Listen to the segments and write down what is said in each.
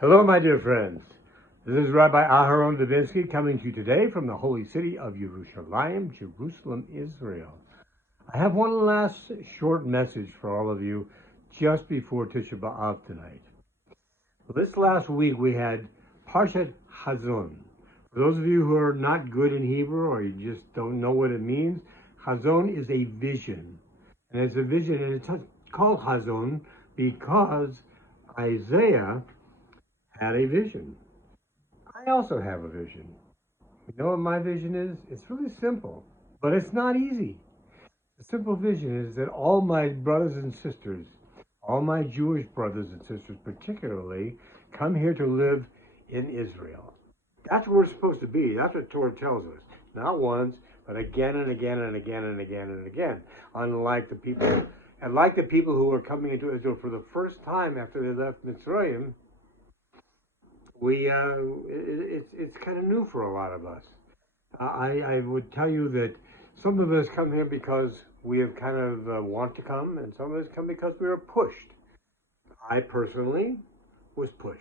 Hello, my dear friends. This is Rabbi Aharon Dobinsky coming to you today from the holy city of Yerushalayim, Jerusalem, Israel. I have one last short message for all of you just before Tisha B'Av tonight. This last week we had Parshat Chazon. For those of you who are not good in Hebrew or you just don't know what it means, Chazon is a vision. And it's a vision, and it's called Chazon because Isaiah had a vision. I also have a vision. You know what my vision is? It's really simple, but it's not easy. The simple vision is that all my brothers and sisters, all my Jewish brothers and sisters particularly, come here to live in Israel. That's where we're supposed to be. That's what Torah tells us. Not once, but again and again and again and again and again. Unlike the people, who are coming into Israel for the first time after they left Mitzrayim, it's kind of new for a lot of us. I would tell you that some of us come here because we have kind of want to come, and some of us come because we were pushed. I personally was pushed.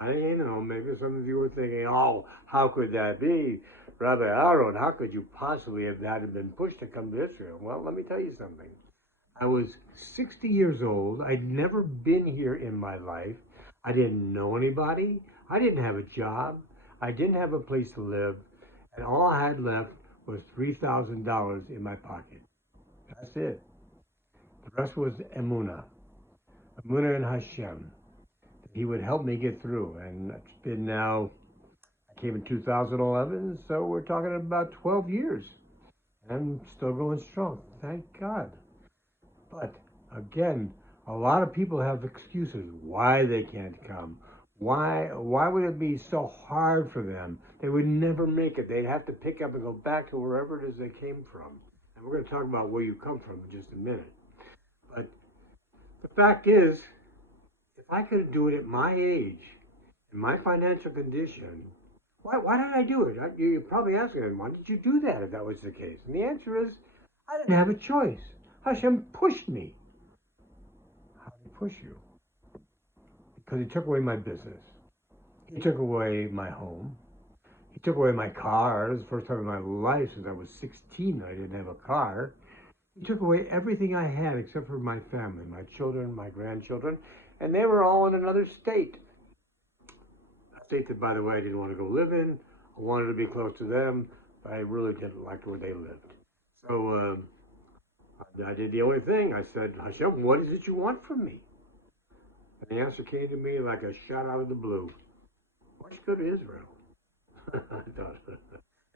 Maybe some of you were thinking, oh, how could that be? Rabbi Aharon, how could you possibly have been pushed to come to Israel? Well, let me tell you something. I was 60 years old. I'd never been here in my life. I didn't know anybody. I didn't have a job. I didn't have a place to live. And all I had left was $3,000 in my pocket. That's it. The rest was emunah. Emunah in Hashem. He would help me get through. And it's been now, I came in 2011, so we're talking about 12 years. And I'm still going strong. Thank God. But again, a lot of people have excuses why they can't come. Why would it be so hard for them? They would never make it. They'd have to pick up and go back to wherever it is they came from. And we're going to talk about where you come from in just a minute. But the fact is, if I could do it at my age, in my financial condition, why did I do it? You're probably asking, why did you do that if that was the case? And the answer is, I didn't have a choice. Hashem pushed me. How did he push you? Because he took away my business. He took away my home. He took away my car. It was the first time in my life since I was 16 I didn't have a car. He took away everything I had except for my family, my children, my grandchildren, and they were all in another state. A state that, by the way, I didn't want to go live in. I wanted to be close to them, but I really didn't like where they lived. So I did the only thing. I said, Hashem, what is it you want from me? And the answer came to me like a shot out of the blue. Why should you go to Israel? I thought,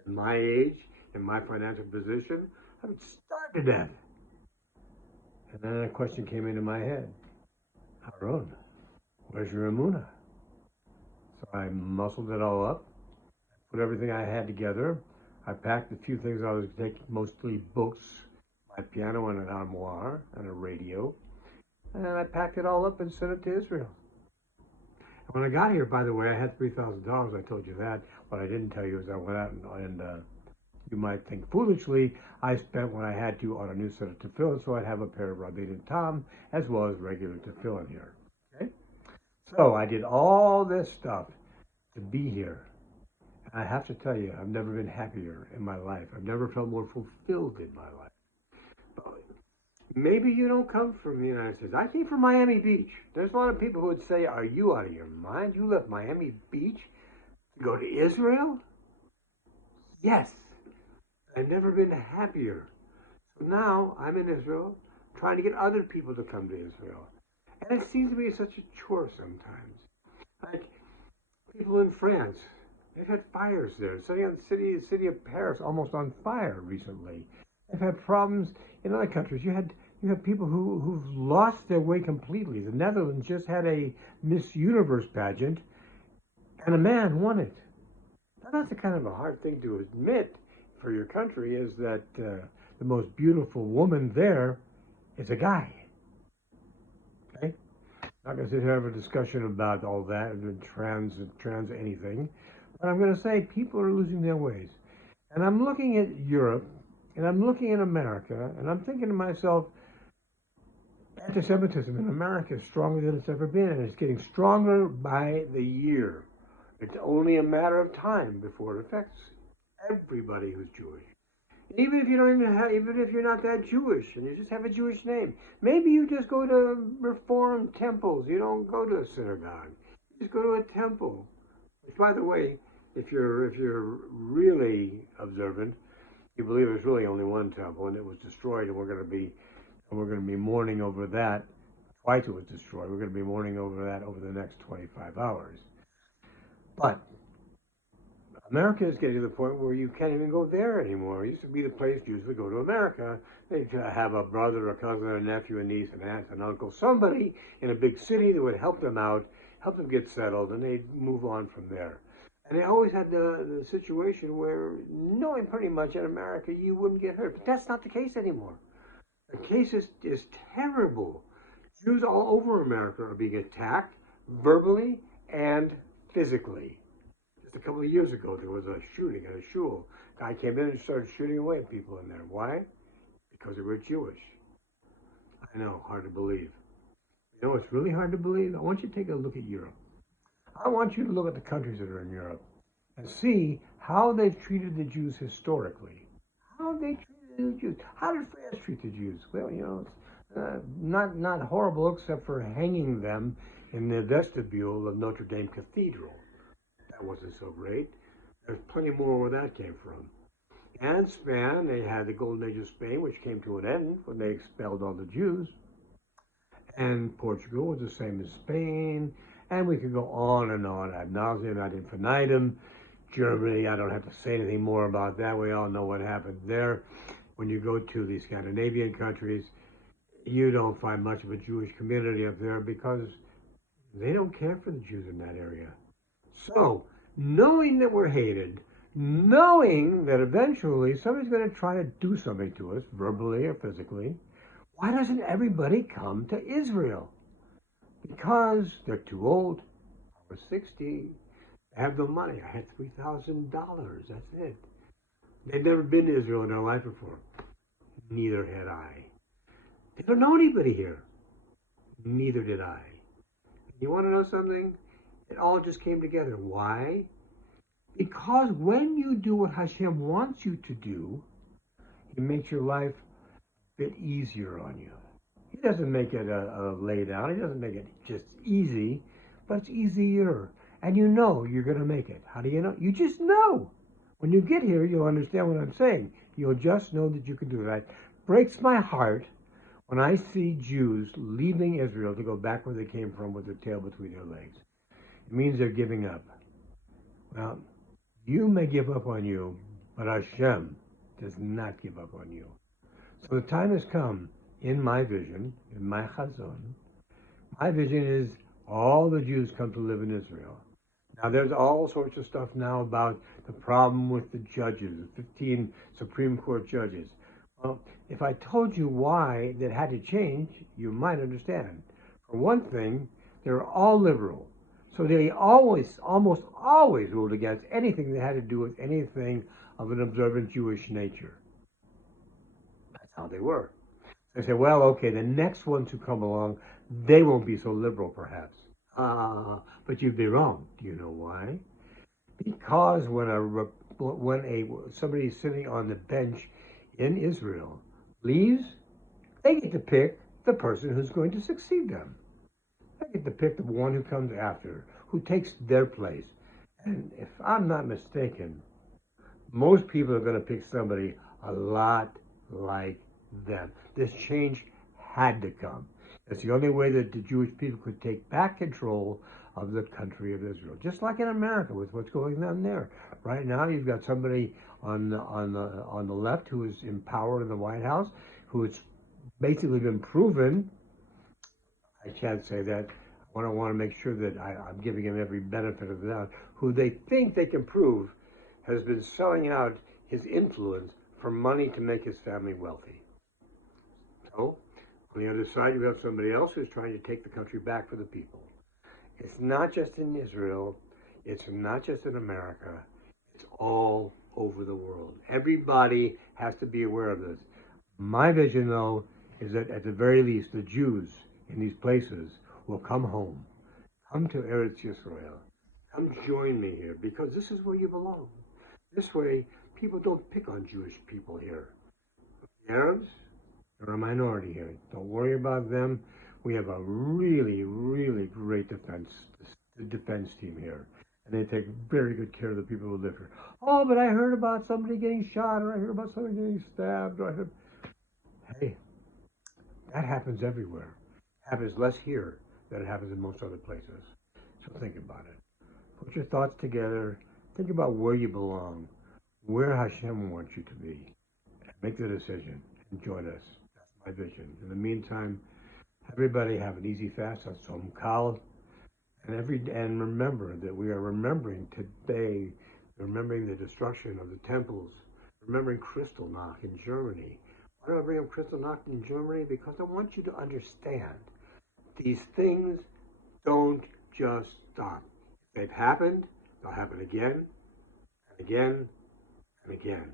at my age, in my financial position, I would starve to death. And then a question came into my head. Aharon, where's your emunah? So I muscled it all up, put everything I had together. I packed a few things I was taking, mostly books, my piano and an armoire and a radio. And I packed it all up and sent it to Israel. And when I got here, by the way, I had $3,000. I told you that. What I didn't tell you is I went out and you might think foolishly, I spent what I had to on a new set of tefillin, so I'd have a pair of Rabbi and Tom as well as regular tefillin here. Okay? So I did all this stuff to be here. And I have to tell you, I've never been happier in my life. I've never felt more fulfilled in my life. Maybe you don't come from the United States. I came from Miami Beach. There's a lot of people who would say, are you out of your mind? You left Miami Beach to go to Israel? Yes. I've never been happier. So now I'm in Israel trying to get other people to come to Israel. And it seems to be such a chore sometimes. Like people in France, they've had fires there. The city of Paris almost on fire recently. They've had problems in other countries. You have people who've lost their way completely. The Netherlands just had a Miss Universe pageant, and a man won it. Now, that's a kind of a hard thing to admit for your country, is that the most beautiful woman there is a guy. Okay? Not going to sit here and have a discussion about all that, trans anything, but I'm going to say people are losing their ways. And I'm looking at Europe, and I'm looking at America, and I'm thinking to myself, Anti-Semitism in America is stronger than it's ever been, and it's getting stronger by the year. It's only a matter of time before it affects everybody who's Jewish. Even if you don't even have, even if you're not that Jewish and you just have a Jewish name, maybe you just go to Reform temples. You don't go to a synagogue. You just go to a temple. Which, by the way, if you're really observant, you believe there's really only one temple and it was destroyed, and we're going to be mourning over that. Twice it was destroyed. We're going to be mourning over that over the next 25 hours. But America is getting to the point where you can't even go there anymore. It used to be the place Jews would go to America. They'd have a brother, a cousin, a nephew, a niece, an aunt, an uncle, somebody in a big city that would help them out, help them get settled, and they'd move on from there. And they always had the situation where, knowing pretty much in America, you wouldn't get hurt. But that's not the case anymore. The case is terrible. Jews all over America are being attacked verbally and physically. Just a couple of years ago, there was a shooting at a shul. Guy came in and started shooting away at people in there. Why? Because they were Jewish. I know, hard to believe. You know what's really hard to believe? I want you to take a look at Europe. I want you to look at the countries that are in Europe and see how they've treated the Jews historically. How they treated the Jews. How did France treat the Jews? Well, you know, it's not horrible except for hanging them in the vestibule of Notre Dame Cathedral. That wasn't so great. There's plenty more where that came from. And Spain, they had the Golden Age of Spain, which came to an end when they expelled all the Jews. And Portugal was the same as Spain. And we could go on and on, ad nauseum, ad infinitum. Germany, I don't have to say anything more about that. We all know what happened there. When you go to the Scandinavian countries, you don't find much of a Jewish community up there because they don't care for the Jews in that area. So, knowing that we're hated, knowing that eventually somebody's going to try to do something to us, verbally or physically, why doesn't everybody come to Israel? Because they're too old. I was 60. I have no money. I had $3,000. That's it. They'd never been to Israel in their life before. Neither had I. They don't know anybody here. Neither did I. You want to know something? It all just came together. Why? Because when you do what Hashem wants you to do, He makes your life a bit easier on you. He doesn't make it a lay down. He doesn't make it just easy, but it's easier. And you know you're going to make it. How do you know? You just know. When you get here, you'll understand what I'm saying. You'll just know that you can do that. Breaks my heart when I see Jews leaving Israel to go back where they came from with their tail between their legs. It means they're giving up. Well, you may give up on you, but Hashem does not give up on you. So the time has come, in my vision, in my Chazon, my vision is all the Jews come to live in Israel. Now there's all sorts of stuff now about the problem with the judges, the 15 Supreme Court judges. Well, if I told you why that had to change, you might understand. For one thing, they're all liberal. So they almost always ruled against anything that had to do with anything of an observant Jewish nature. That's how they were. They say, well, okay, the next ones who come along, they won't be so liberal, perhaps. But you'd be wrong. Do you know why? Because when somebody sitting on the bench in Israel leaves, they get to pick the person who's going to succeed them. They get to pick the one who comes after, who takes their place. And if I'm not mistaken, most people are going to pick somebody a lot like them. This change had to come. It's the only way that the Jewish people could take back control of the country of Israel. Just like in America with what's going on there. Right now you've got somebody on the left who is in power in the White House, who has basically been proven, I can't say that, I want to make sure that I'm giving him every benefit of the doubt, who they think they can prove has been selling out his influence for money to make his family wealthy. So, on the other side, you have somebody else who's trying to take the country back for the people. It's not just in Israel. It's not just in America. It's all over the world. Everybody has to be aware of this. My vision, though, is that at the very least, the Jews in these places will come home. Come to Eretz Yisrael. Come join me here, because this is where you belong. This way, people don't pick on Jewish people here. The Arabs are a minority here. Don't worry about them. We have a really, really great defense team here. And they take very good care of the people who live here. Oh, but I heard about somebody getting shot, or I heard about somebody getting stabbed, or I heard... Hey, that happens everywhere. It happens less here than it happens in most other places. So think about it. Put your thoughts together. Think about where you belong, where Hashem wants you to be. And make the decision and join us. That's my vision. In the meantime, everybody have an easy fast on Tzom Kal. And remember that we are remembering today, remembering the destruction of the temples, remembering Kristallnacht in Germany. Why do I bring up Kristallnacht in Germany? Because I want you to understand these things don't just stop. If they've happened, they'll happen again and again and again.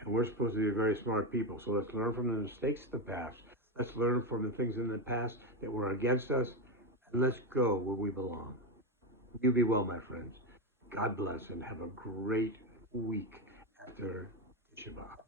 And we're supposed to be very smart people, so let's learn from the mistakes of the past. Let's learn from the things in the past that were against us, and let's go where we belong. You be well, my friends. God bless, and have a great week after Tisha B'Av.